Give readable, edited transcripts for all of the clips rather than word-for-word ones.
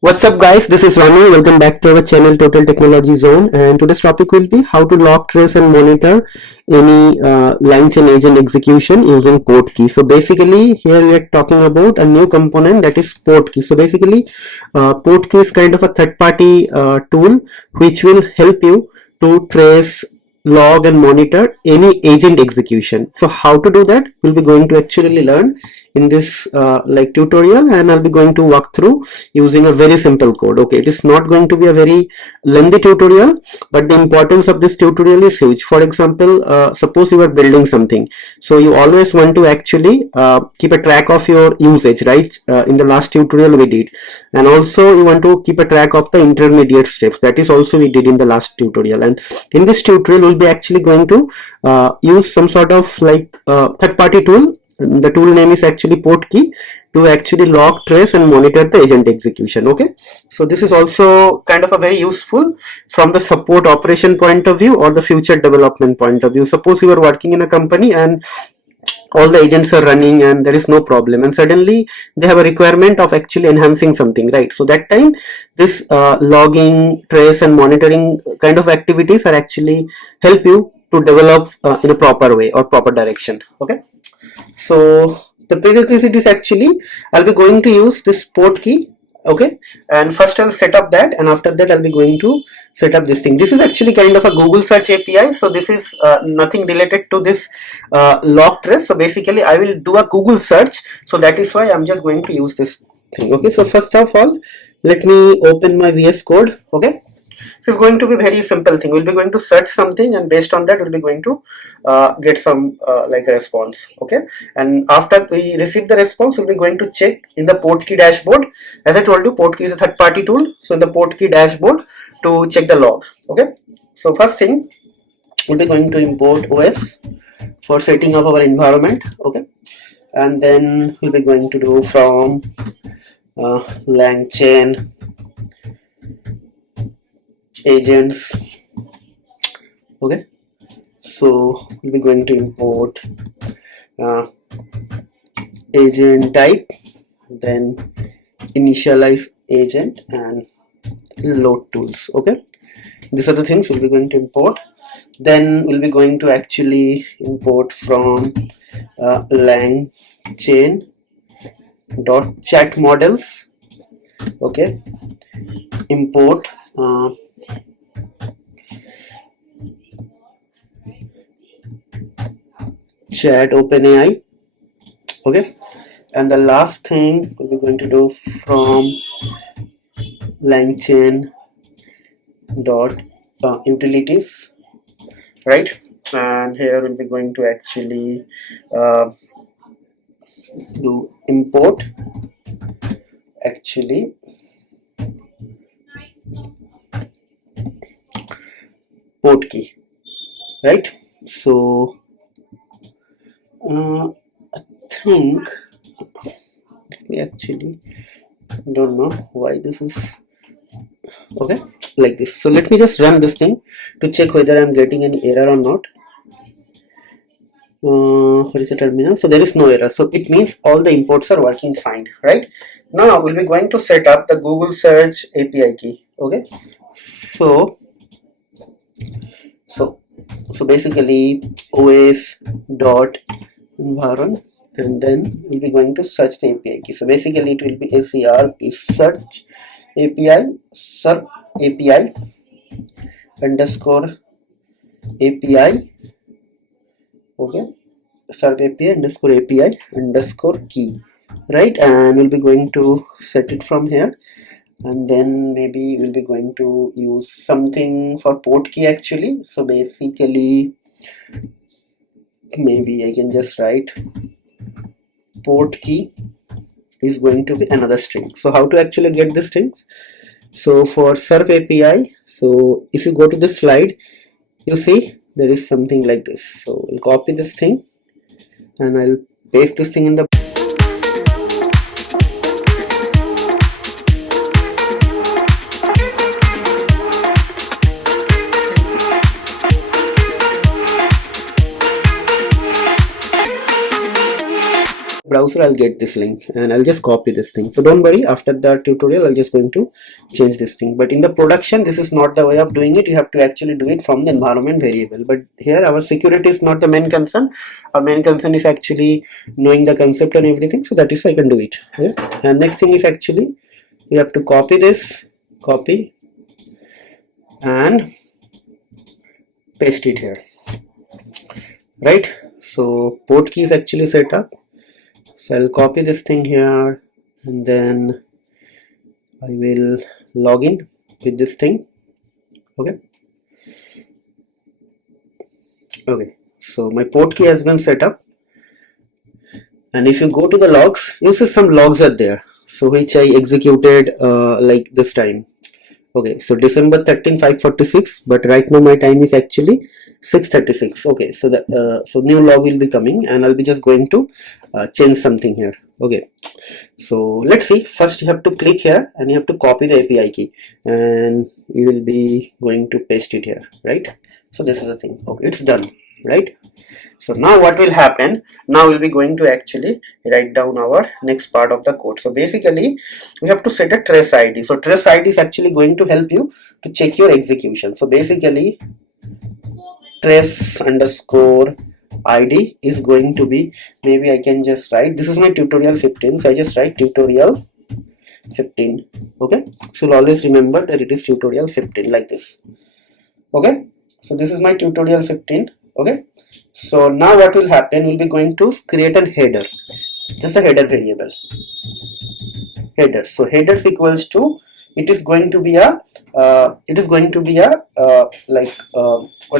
What's up guys, this is Rony. Welcome back to our channel Total Technology Zone, and today's topic will be how to log, trace and monitor any Langchain agent execution using PortKey. So basically here we are talking about a new component, that is PortKey. So basically PortKey is kind of a third party tool which will help you to trace, log and monitor any agent execution. So how to do that we'll be going to actually learn in this tutorial, and I'll be going to walk through using a very simple code. Okay, it is not going to be a very lengthy tutorial, but the importance of this tutorial is huge. For example, suppose you are building something, so you always want to actually keep a track of your usage, right? In the last tutorial we did, and also you want to keep a track of the intermediate steps, that is also we did in the last tutorial. And in this tutorial we'll be actually going to use some sort of third-party tool. The tool name is actually PortKey, to actually log, trace and monitor the agent execution. Okay, so this is also kind of a very useful from the support operation point of view or the future development point of view. Suppose you are working in a company and all the agents are running and there is no problem, and suddenly they have a requirement of actually enhancing something, right? So that time this logging, trace and monitoring kind of activities are actually help you to develop in a proper way or proper direction. Okay, so the prerequisite is actually I'll be going to use this PortKey. Okay, and first I'll set up that, and after that I'll be going to set up this thing. This is actually kind of a Google search API, so this is nothing related to this log trace. So basically I will do a Google search, so that is why I'm just going to use this thing. Okay, so first of all let me open my VS Code. Okay, so it's going to be very simple thing. We'll be going to search something, and based on that we'll be going to get some like a response. Okay, and after we receive the response we'll be going to check in the PortKey dashboard. As I told you, PortKey is a third party tool, so in the PortKey dashboard to check the log. Okay, so first thing we'll be going to import OS for setting up our environment. Okay, and then we'll be going to do from Langchain agents. Okay, so we'll be going to import agent type, then initialize agent and load tools. Okay, these are the things we'll be going to import. Then we'll be going to actually import from Langchain dot chat models. Okay, import chat OpenAI. Okay, and the last thing we'll be going to do from Langchain dot utilities, right? And here we'll be going to actually do import actually PortKey, right? So I think we actually don't know why this is okay like this. So let me just run this thing to check whether I'm getting any error or not. What is the terminal? So there is no error, so it means all the imports are working fine, right? Now we'll be going to set up the Google search API key. Okay, so basically os dot environment, and then we'll be going to search the API key. So basically it will be ACRP search API serp API underscore API. Okay, serp API underscore API underscore key, right? And we'll be going to set it from here, and then maybe we'll be going to use something for PortKey actually. So basically maybe I can just write PortKey is going to be another string. So how to actually get the strings? So for serp API, so if you go to the slide, you see there is something like this. So we'll copy this thing and I'll paste this thing in the browser, I'll get this link and I'll just copy this thing. So don't worry, after the tutorial I'm just going to change this thing, but in the production this is not the way of doing it. You have to actually do it from the environment variable, but here our security is not the main concern. Our main concern is actually knowing the concept and everything, so that is I can do it. Okay? And next thing is actually we have to copy this, copy and paste it here, right? So port key is actually set up. So I'll copy this thing here and then I will log in with this thing. Okay. Okay. So my port key has been set up. And if you go to the logs, you see some logs are there. So which I executed like this time. Okay, so December 13, 5:46, but right now my time is actually 6:36. Okay, so the so new log will be coming and I'll be just going to change something here. Okay, so let's see. First you have to click here and you have to copy the API key and you will be going to paste it here, right? So this is the thing. Okay, it's done, right? So now what will happen, now we'll be going to actually write down our next part of the code. So basically we have to set a trace ID. So trace ID is actually going to help you to check your execution. So basically trace underscore ID is going to be, maybe I can just write, this is my tutorial 15, so I just write tutorial 15. Okay, so always remember that it is tutorial 15 like this. Okay, so this is my tutorial 15. Okay, so now what will happen, we'll be going to create a header, just a header variable, header. So headers equals to, it is going to be a what do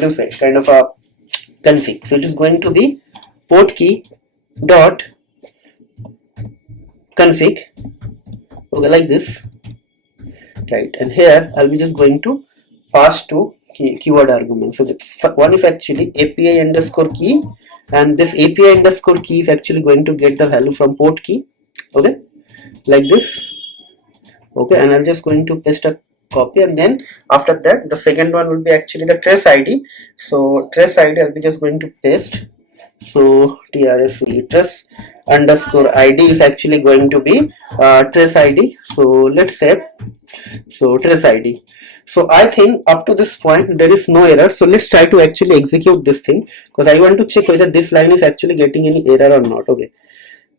you say, kind of a config. So it is going to be portkey dot config. Okay, like this, right? And here I'll be just going to pass to keyword argument. So the one is actually API underscore key, and this API underscore key is actually going to get the value from port key. Okay, like this. Okay, and I'm just going to paste a copy, and then after that the second one will be actually the trace ID. So trace ID I'll be just going to paste. So TRSV trace underscore ID is actually going to be trace ID. So let's say, so trace ID. So I think up to this point there is no error. So let's try to actually execute this thing, because I want to check whether this line is actually getting any error or not. Okay,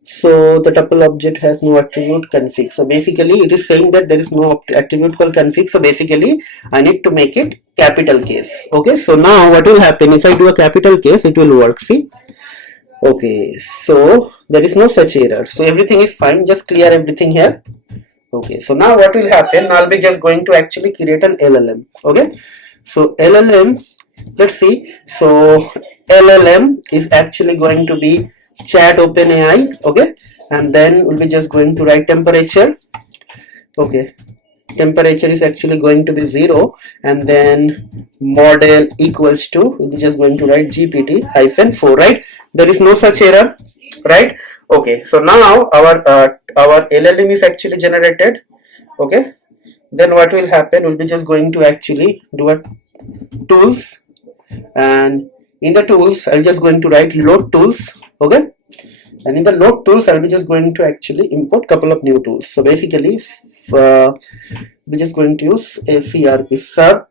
so the tuple object has no attribute config. So basically it is saying that there is no attribute called config. So basically I need to make it capital case. Okay, so now what will happen, if I do a capital case, it will work. See, okay, so there is no such error, so everything is fine. Just clear everything here. Okay, so now what will happen, I'll be just going to actually create an LLM. Okay, so LLM, let's see. So LLM is actually going to be chat OpenAI. Okay, and then we'll be just going to write temperature. Okay, temperature is actually going to be 0, and then model equals to, we'll be just going to write GPT-4, right? There is no such error, right? Okay, so now our LLM is actually generated. Okay, then what will happen, we'll be just going to actually do a tools, and in the tools I'll just going to write load tools. Okay, and in the load tools I'll be just going to actually import couple of new tools. So basically we're just going to use ACRP SERP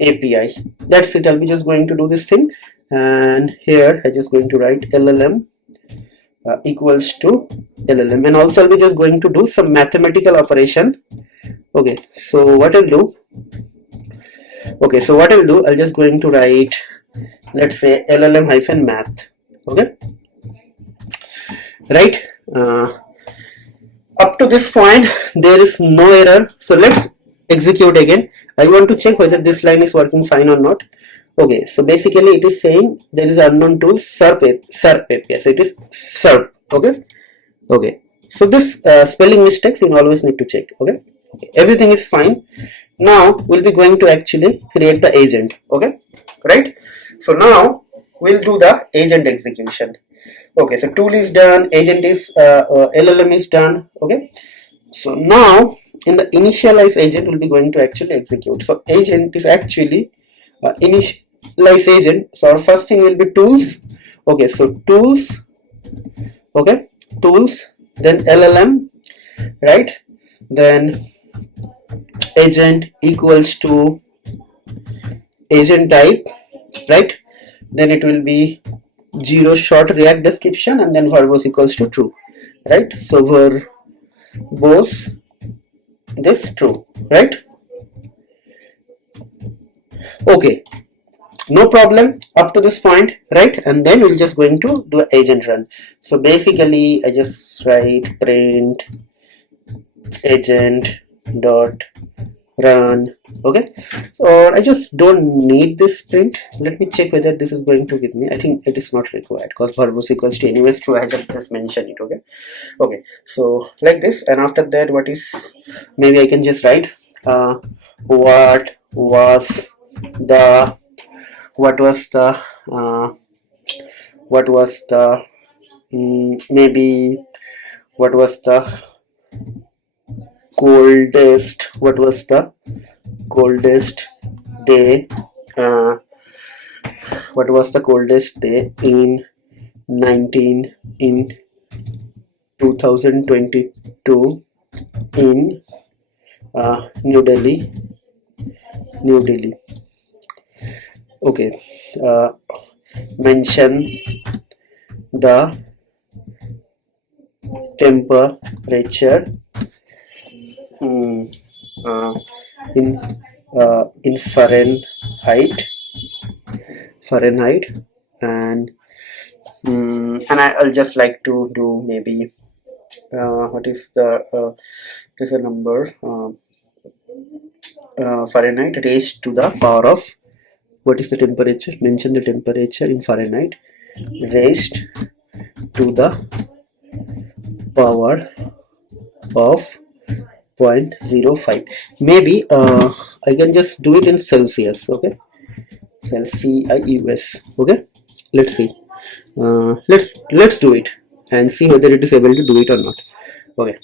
API. That's it. I'll be just going to do this thing, and here I'm just going to write LLM equals to LLM, and also I'll be just going to do some mathematical operation. Okay, so what I'll do, I'll just going to write, let's say LLM hyphen math. Okay, right? Up to this point there is no error, so let's execute again. I want to check whether this line is working fine or not. Okay, so basically it is saying there is unknown tool SERP API, so it is SERP. Okay, so this spelling mistakes you always need to check. Okay, everything is fine. Now we'll be going to actually create the agent. Okay, right? So now we'll do the agent execution. Okay, so tool is done, agent is LLM is done. Okay, so now in the initialize agent we'll be going to actually execute. So agent is actually initialize agent. So our first thing will be tools. Okay, so tools Okay, tools, then LLM, right? Then agent equals to agent type, right? Then it will be 0 short react description, and then verbose equals to true, right? So verbose this true, right? Okay, no problem up to this point, right? And then we're just going to do agent run. So basically I just write print agent dot run. Okay, so I just don't need this print. Let me check whether this is going to give me. I think it is not required because verbose equals to anyways true. I just mentioned it. Okay, okay, so like this, and after that what is, maybe I can just write what was the what was the what was the maybe what was the coldest, what was the coldest day, what was the coldest day in 2022 in New Delhi. Okay, mention the temperature in Fahrenheit, and I'll just like to do maybe what is the number, Fahrenheit raised to the power of, what is the temperature, mention the temperature in Fahrenheit raised to the power of 0.05. Maybe I can just do it in Celsius. Okay, Celsius. Okay, let's see. Let's do it and see whether it is able to do it or not. Okay,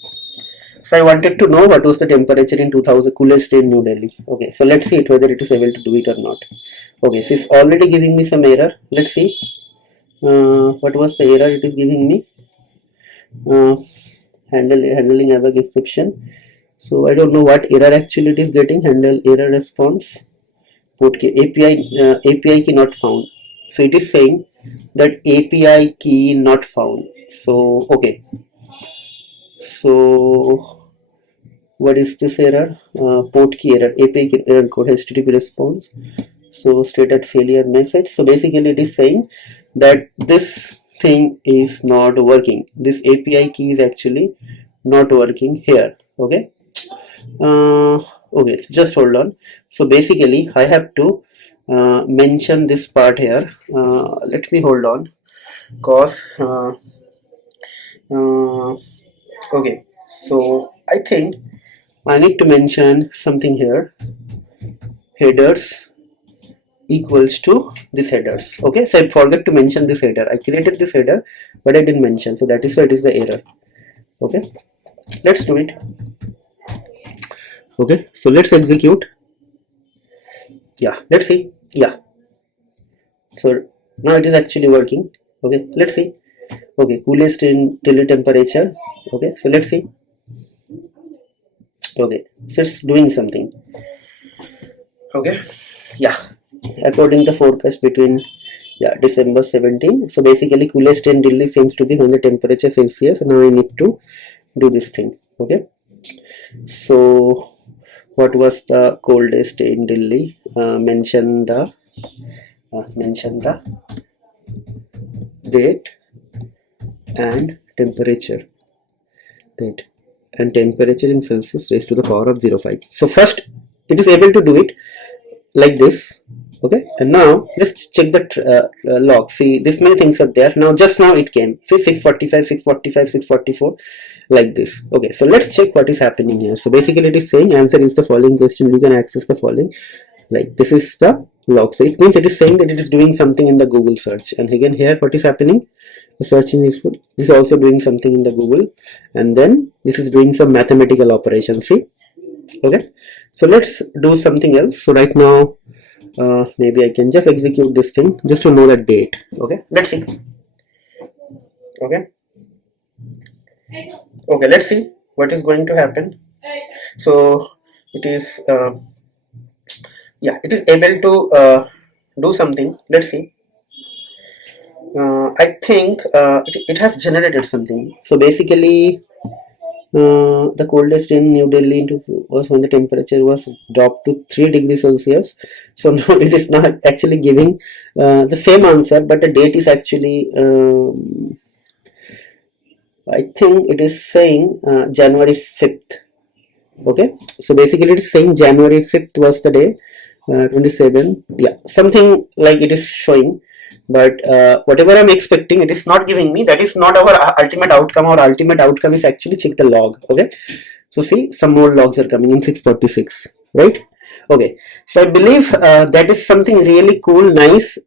so I wanted to know what was the temperature in 2000 coolest day in New Delhi. Okay, so let's see it whether it is able to do it or not. Okay, so it's already giving me some error. Let's see what was the error it is giving me. Handling above exception. So I don't know what error actually it is getting. Handle error response. PortKey API key not found. So it is saying that API key not found. So okay. So what is this error? PortKey error. API key error code HTTP response. So stated failure message. So basically it is saying that this thing is not working. This API key is actually not working here. Okay. Okay, so just hold on. So basically I have to mention this part here. Let me hold on, cause okay, so I think I need to mention something here. Headers equals to this headers. Okay, so I forgot to mention this header. I created this header but I didn't mention, so that is why it is the error. Okay, let's do it. Okay, so let's execute. Yeah, let's see. Yeah, so now it is actually working. Okay, let's see. Okay, coolest in daily temperature. Okay, so let's see. Okay, so it's doing something. Okay, yeah, according to the forecast between December 17. So basically coolest in Delhi seems to be 100 temperature Celsius. Now I need to do this thing. Okay, so what was the coldest day in Delhi? Mention the date and temperature. Date and temperature in Celsius raised to the power of 0.5. So first it is able to do it like this. Okay, and now let's check the log. See, this many things are there. Now just now it came. See, 645, 645, 644, like this. Okay, so let's check what is happening here. So basically it is saying answer is the following question. You can access the following. Like this is the log. So it means it is saying that it is doing something in the Google search. And again here what is happening? The searching is good. This is also doing something in the Google, and then this is doing some mathematical operation. See, okay. So let's do something else. So right now maybe I can just execute this thing just to know the date. Okay, let's see. Okay, Okay, let's see what is going to happen. So it is yeah, it is able to do something. Let's see. I think it has generated something. So basically, the coldest in New Delhi was when the temperature was dropped to 3 degrees Celsius. So now it is not actually giving the same answer, but the date is actually, I think it is saying January 5th. Okay, so basically it is saying January 5th was the day, 27. Yeah, something like it is showing. But whatever I'm expecting, it is not giving me. That is not our ultimate outcome. Our ultimate outcome is actually check the log. Okay, so see, some more logs are coming in 646, right? Okay, so I believe that is something really cool, nice,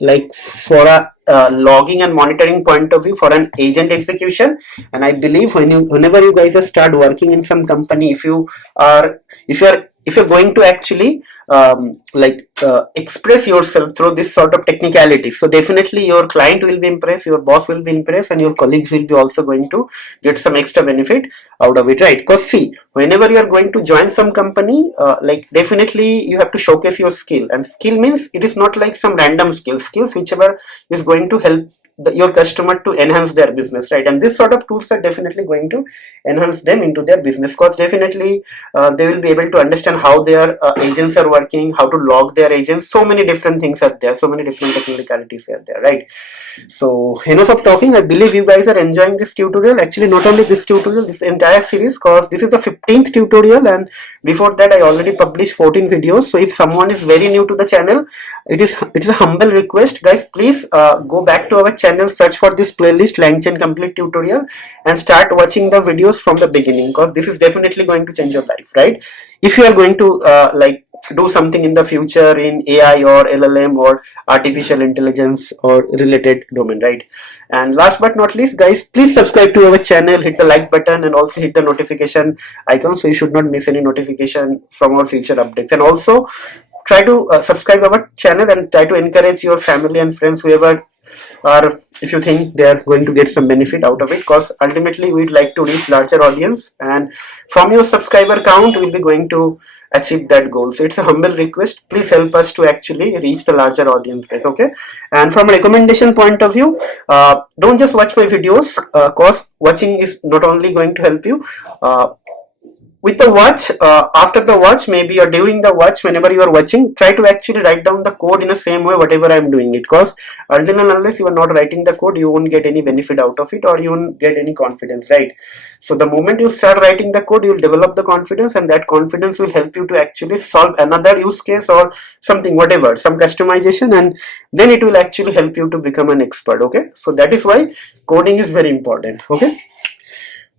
like for a logging and monitoring point of view for an agent execution. And I believe whenever you guys start working in some company, are if you're going to actually express yourself through this sort of technicality, so definitely your client will be impressed, your boss will be impressed, and your colleagues will be also going to get some extra benefit out of it, right? Because see, whenever you are going to join some company, definitely you have to showcase your skill, and skill means it is not like some random skills whichever is going to help your customer to enhance their business, right? And this sort of tools are definitely going to enhance them into their business, because definitely they will be able to understand how their agents are working, how to log their agents. So many different things are there, so many different technicalities are there, right? So enough of talking. I believe you guys are enjoying this tutorial. Actually, not only this tutorial, this entire series, because this is the 15th tutorial, and before that I already published 14 videos. So if someone is very new to the channel, it is a humble request, guys, please go back to our channel, search for this playlist Langchain complete tutorial, and start watching the videos from the beginning, because this is definitely going to change your life, right? If you are going to do something in the future in AI or LLM or artificial intelligence or related domain, right? And last but not least, guys, please subscribe to our channel, hit the like button, and also hit the notification icon so you should not miss any notification from our future updates. And also try to subscribe our channel and try to encourage your family and friends, whoever, or if you think they are going to get some benefit out of it, because ultimately we'd like to reach larger audience, and from your subscriber count we'll be going to achieve that goal. So it's a humble request, please help us to actually reach the larger audience, guys. Okay, and from a recommendation point of view, don't just watch my videos, cause watching is not only going to help you with the watch, after the watch maybe, or during the watch, whenever you are watching, try to actually write down the code in the same way whatever I am doing it, because until and unless you are not writing the code, you won't get any benefit out of it, or you won't get any confidence, right? So the moment you start writing the code, you will develop the confidence, and that confidence will help you to actually solve another use case or something, whatever, some customization, and then it will actually help you to become an expert. Okay, so that is why coding is very important.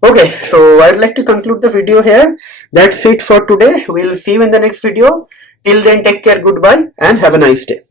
Okay, so I'd like to conclude the video here. That's it for today. We'll see you in the next video. Till then, take care, goodbye, and have a nice day.